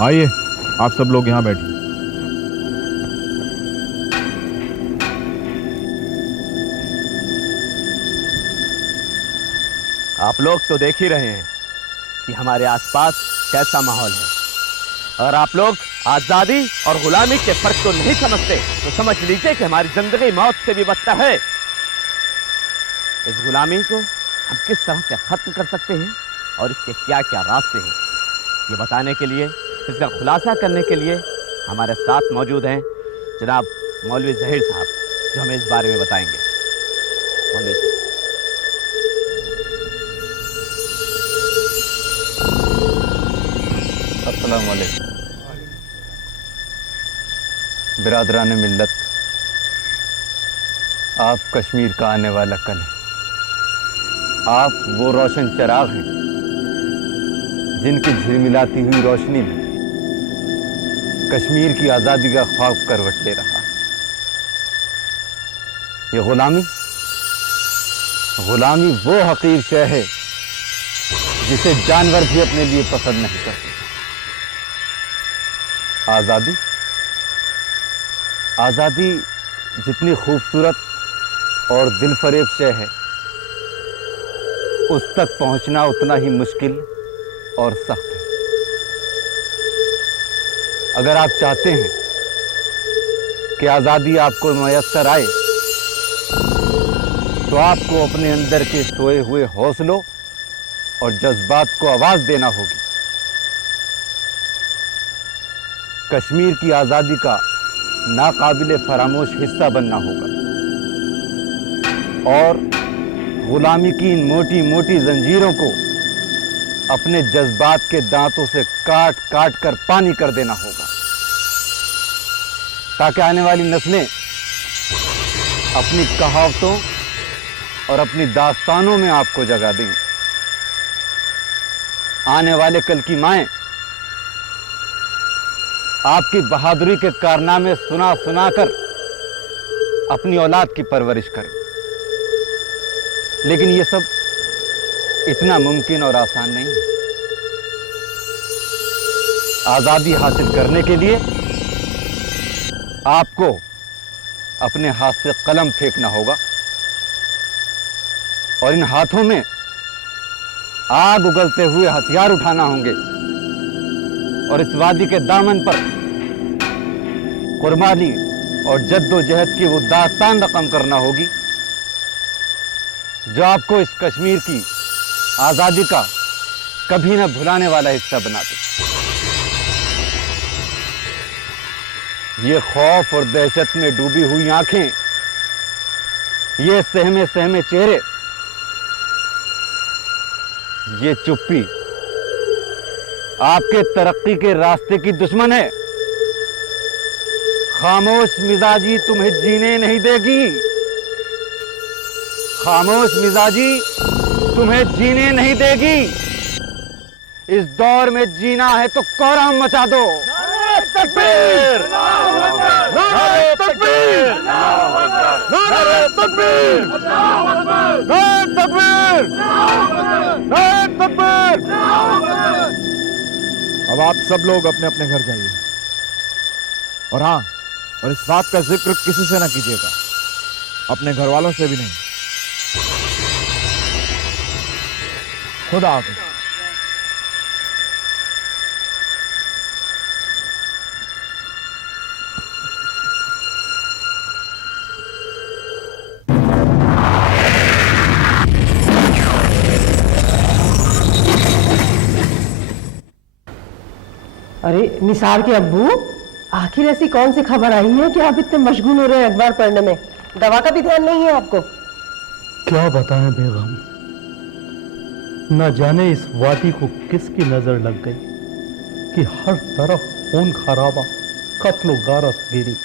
आइए, आप सब लोग यहाँ बैठिए। आप लोग तो देख ही रहे हैं कि हमारे आसपास कैसा माहौल है। अगर आप लोग आजादी और गुलामी के फर्क को नहीं समझते तो समझ लीजिए कि हमारी जिंदगी मौत से भी बदतर है। इस गुलामी को हम किस तरह से खत्म कर सकते हैं और इसके क्या क्या रास्ते हैं, ये बताने के लिए, इसका खुलासा करने के लिए हमारे साथ मौजूद हैं जनाब मौलवी जहीर साहब, जो हमें इस बारे में बताएंगे। मौलवी साहब। अस्सलाम वालेकुम बिरादरान मिल्लत। आप कश्मीर का आने वाला कल है। आप वो रोशन चिराग हैं जिनकी झिलमिलाती हुई रोशनी में कश्मीर की आज़ादी का ख्वाब करवट ले रहा है। ये गुलामी वो हकीर शय है जिसे जानवर भी अपने लिए पसंद नहीं करते। आज़ादी जितनी खूबसूरत और दिलफरेब शय है, उस तक पहुंचना उतना ही मुश्किल और सख्त है। अगर आप चाहते हैं कि आज़ादी आपको मयस्सर आए तो आपको अपने अंदर के सोए हुए हौसलों और जज्बात को आवाज़ देना होगी। कश्मीर की आज़ादी का नाकाबिले फरामोश हिस्सा बनना होगा और गुलामी की इन मोटी मोटी जंजीरों को अपने जज्बात के दांतों से काट काट कर पानी कर देना होगा, ताकि आने वाली नस्लें अपनी कहावतों और अपनी दास्तानों में आपको जगह दें। आने वाले कल की माएं आपकी बहादुरी के कारनामे सुना सुना कर अपनी औलाद की परवरिश करें। लेकिन ये सब इतना मुमकिन और आसान नहीं है। आज़ादी हासिल करने के लिए आपको अपने हाथ से कलम फेंकना होगा और इन हाथों में आग उगलते हुए हथियार उठाना होंगे और इस वादी के दामन पर कुर्बानी और जद्दोजहद की वो दास्तान रकम करना होगी जो आपको इस कश्मीर की आज़ादी का कभी न भुलाने वाला हिस्सा बना दे। ये खौफ और दहशत में डूबी हुई आंखें, ये सहमे सहमे चेहरे, ये चुप्पी आपके तरक्की के रास्ते की दुश्मन है। खामोश मिजाजी तुम्हें जीने नहीं देगी। खामोश मिजाजी तुम्हें जीने नहीं देगी। इस दौर में जीना है तो कोहराम मचा दो। नारे तकबीर! नारे तकबीर! नारे तकबीर! नारे तकबीर! नारे तकबीर! अब आप सब लोग अपने अपने घर जाइए। और हाँ, और इस बात का जिक्र किसी से ना कीजिएगा, अपने घर वालों से भी नहीं। खुदा हाफिज़। अरे निसार के अब्बू, आखिर ऐसी कौन सी खबर आई है कि आप इतने मशगूल हो रहे हैं अखबार पढ़ने में? दवा का भी ध्यान नहीं है आपको? क्या बताएं बेगम, न जाने इस वादी को किसकी नजर लग गई कि हर तरफ खून खराबा, कत्ल गारत गिरी।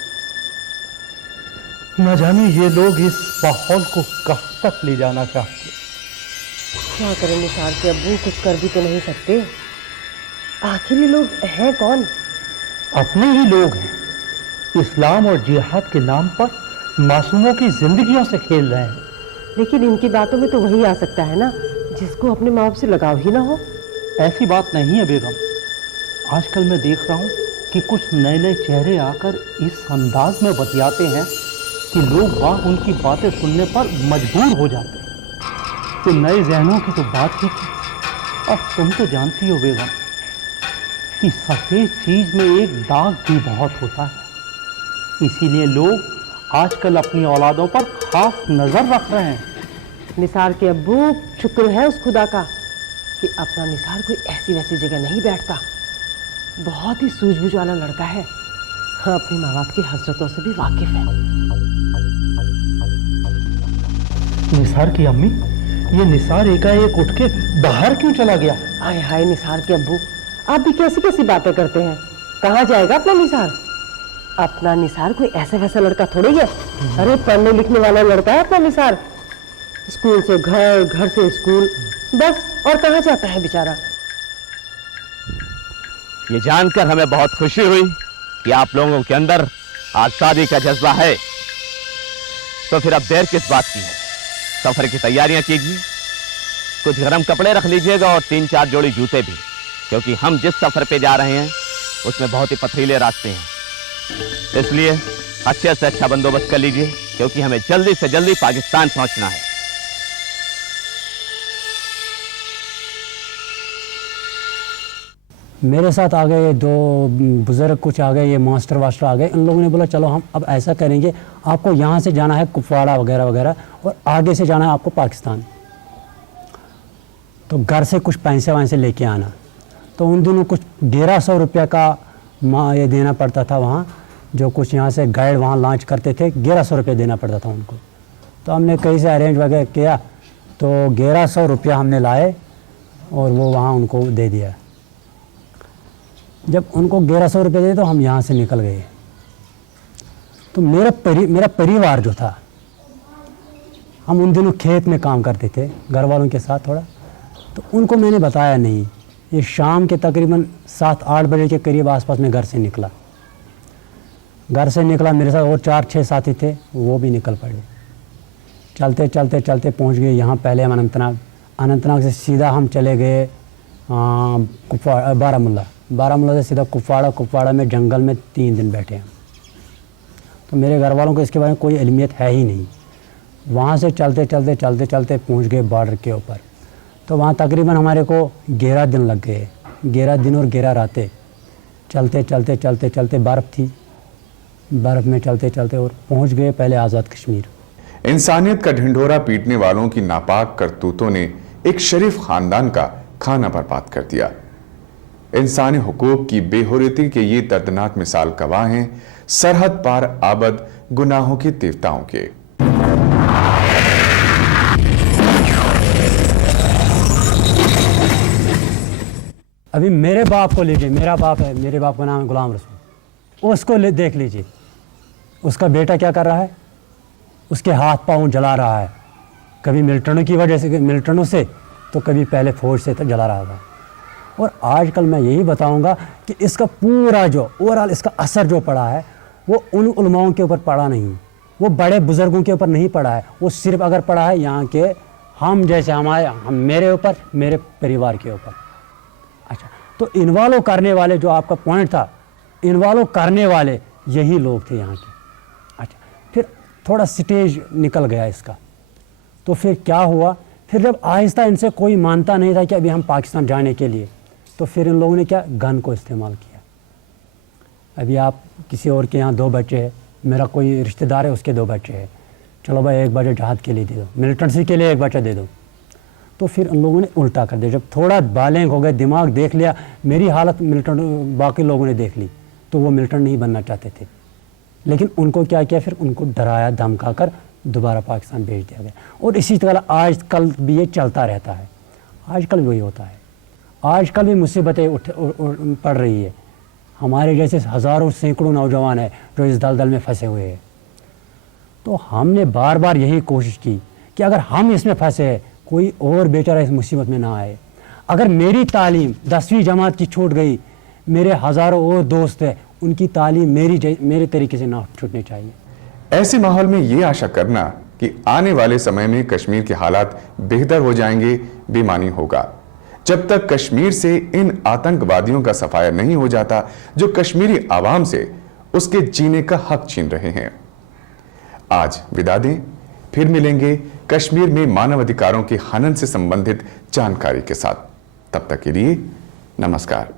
न जाने ये लोग इस माहौल को कहां तक ले जाना चाहते। क्या करें निसार के अब्बू, कुछ कर भी तो नहीं सकते। आखिर ये लोग हैं कौन? अपने ही लोग हैं। इस्लाम और जिहाद के नाम पर मासूमों की जिंदगियों से खेल रहे हैं। लेकिन इनकी बातों में तो वही आ सकता है ना जिसको अपने माँ बाप से लगाव ही ना हो। ऐसी बात नहीं है बेगम, आजकल मैं देख रहा हूँ कि कुछ नए नए चेहरे आकर इस अंदाज में बतियाते हैं कि लोग वहाँ उनकी बातें सुनने पर मजबूर हो जाते हैं। तो नए जहनों की तो बात ही थी। अब तुम तो जानती हो बेगम कि सफ़ेद चीज में एक दाग भी बहुत होता है, इसीलिए लोग आजकल अपनी औलादों पर खास नजर रख रहे हैं। निसार के अब्बू, शुक्र है उस खुदा का कि अपना निसार कोई ऐसी वैसी जगह नहीं बैठता। बहुत ही सूझबूझ वाला लड़का है। हाँ, अपने माँ बाप की हसरतों से भी वाकिफ है। निसार की अम्मी, ये निसार एकाएक उठ के बाहर क्यों चला गया? हाय हाय निसार के अब्बू, आप भी कैसी कैसी बातें करते हैं। कहाँ जाएगा अपना निसार? अपना निसार कोई ऐसा वैसा लड़का थोड़ी है। अरे पढ़ने लिखने वाला लड़का है अपना निसार। स्कूल से घर, घर से स्कूल, बस। और कहाँ जाता है बेचारा? ये जानकर हमें बहुत खुशी हुई कि आप लोगों के अंदर आजादी का जज्बा है। तो फिर अब देर किस बात की है? सफर की तैयारियां कीजिए, कुछ गर्म कपड़े रख लीजिएगा और 3-4 जोड़ी जूते भी, क्योंकि हम जिस सफर पे जा रहे हैं उसमें बहुत ही पथरीले रास्ते हैं। इसलिए अच्छे से अच्छा बंदोबस्त कर लीजिए, क्योंकि हमें जल्दी से जल्दी पाकिस्तान पहुंचना है। मेरे साथ आ गए 2 बुज़ुर्ग, कुछ आ गए, ये मास्टर वास्टर आ गए। इन लोगों ने बोला चलो हम अब ऐसा करेंगे, आपको यहाँ से जाना है कुपवाड़ा वगैरह वगैरह, और आगे से जाना है आपको पाकिस्तान। तो घर से कुछ पैसे वैसे लेके आना। तो उन दिनों कुछ 1100 रुपये का ये देना पड़ता था वहाँ, जो कुछ यहाँ से गाइड वहाँ लॉन्च करते थे, 1100 रुपये देना पड़ता था उनको। तो हमने कहीं से अरेंज वगैरह किया, तो 1100 रुपया हमने लाए और वो वहाँ उनको दे दिया। जब उनको 1100 रुपये दे तो हम यहाँ से निकल गए। तो मेरा परिवार जो था, हम उन दिनों खेत में काम करते थे घर वालों के साथ थोड़ा, तो उनको मैंने बताया नहीं। ये शाम के तकरीबन 7-8 बजे के करीब आसपास में घर से निकला। मेरे साथ और 4-6 साथी थे, वो भी निकल पड़े। चलते चलते चलते पहुँच गए यहाँ पहले हम अनंतनाग से सीधा हम चले गए बारामूला से सीधा कुपवाड़ा में जंगल में 3 दिन बैठे हैं। तो मेरे घर वालों को इसके बारे में कोई इल्मियत है ही नहीं। वहाँ से चलते पहुँच गए बॉर्डर के ऊपर। तो वहाँ तकरीबन हमारे को 11 दिन लग गए, 11 दिन और 11 रातें। चलते बर्फ़ थी, बर्फ़ में चलते और पहुँच गए पहले आज़ाद कश्मीर। इंसानियत का ढिंढोरा पीटने वालों की नापाक करतूतों ने एक शरीफ खानदान का खाना बर्बाद कर दिया। इंसानी हुकूक की बेहुर्मती के ये दर्दनाक मिसाल गवाह हैं सरहद पार आबद गुनाहों की तीव्रताओं के। अभी मेरे बाप को लीजिए, मेरा बाप है, मेरे बाप का नाम है गुलाम रसूल। उसको देख लीजिए, उसका बेटा क्या कर रहा है, उसके हाथ पाँव जला रहा है, कभी मिलिटेंटों की वजह से, मिलिटेंटों से, तो कभी पहले फौज से तो जला रहा था। और आजकल मैं यही बताऊंगा कि इसका पूरा जो ओवरऑल इसका असर जो पड़ा है, वो उन उलमाओं के ऊपर पड़ा नहीं, वो बड़े बुजुर्गों के ऊपर नहीं पड़ा है, वो सिर्फ अगर पड़ा है यहाँ के हम जैसे मेरे ऊपर, मेरे परिवार के ऊपर। अच्छा, तो इन्वॉल्व करने वाले, जो आपका पॉइंट था, इन्वॉल्व करने वाले यही लोग थे यहाँ के। अच्छा, फिर थोड़ा स्टेज निकल गया इसका। तो फिर क्या हुआ, फिर जब आहिस्ता इनसे कोई मानता नहीं था कि अभी हम पाकिस्तान जाने के लिए, तो फिर इन लोगों ने क्या, गन को इस्तेमाल किया। अभी आप किसी और के यहाँ 2 बच्चे हैं, मेरा कोई रिश्तेदार है, उसके 2 बच्चे हैं, चलो भाई 1 बच्चा जहाद के लिए दे दो, मिलिटेंसी के लिए 1 बच्चा दे दो। तो फिर उन लोगों ने उल्टा कर दिया। जब थोड़ा बालेंग हो गए, दिमाग देख लिया, मेरी हालत मिलिटेंट बाकी लोगों ने देख ली, तो वो मिलिटेंट नहीं बनना चाहते थे। लेकिन उनको क्या किया, फिर उनको डराया धमका कर दोबारा पाकिस्तान भेज दिया गया। और इसी तरह आजकल भी ये चलता रहता है, आजकल भी वही होता है। आजकल भी मुसीबतें पड़ रही है। हमारे जैसे हज़ारों सैकड़ों नौजवान हैं जो इस दलदल में फंसे हुए हैं। तो हमने बार बार यही कोशिश की कि अगर हम इसमें फंसे हैं, कोई और बेचारा इस मुसीबत में ना आए। अगर मेरी तालीम 10वीं जमात की छूट गई, मेरे हज़ारों और दोस्त हैं, उनकी तालीम मेरे तरीके से ना छूटनी चाहिए। ऐसे माहौल में ये आशा करना कि आने वाले समय में कश्मीर के हालात बेहतर हो जाएंगे बेमानी होगा। जब तक कश्मीर से इन आतंकवादियों का सफाया नहीं हो जाता जो कश्मीरी आवाम से उसके जीने का हक छीन रहे हैं। आज विदा दें, फिर मिलेंगे कश्मीर में मानवाधिकारों के हनन से संबंधित जानकारी के साथ। तब तक के लिए नमस्कार।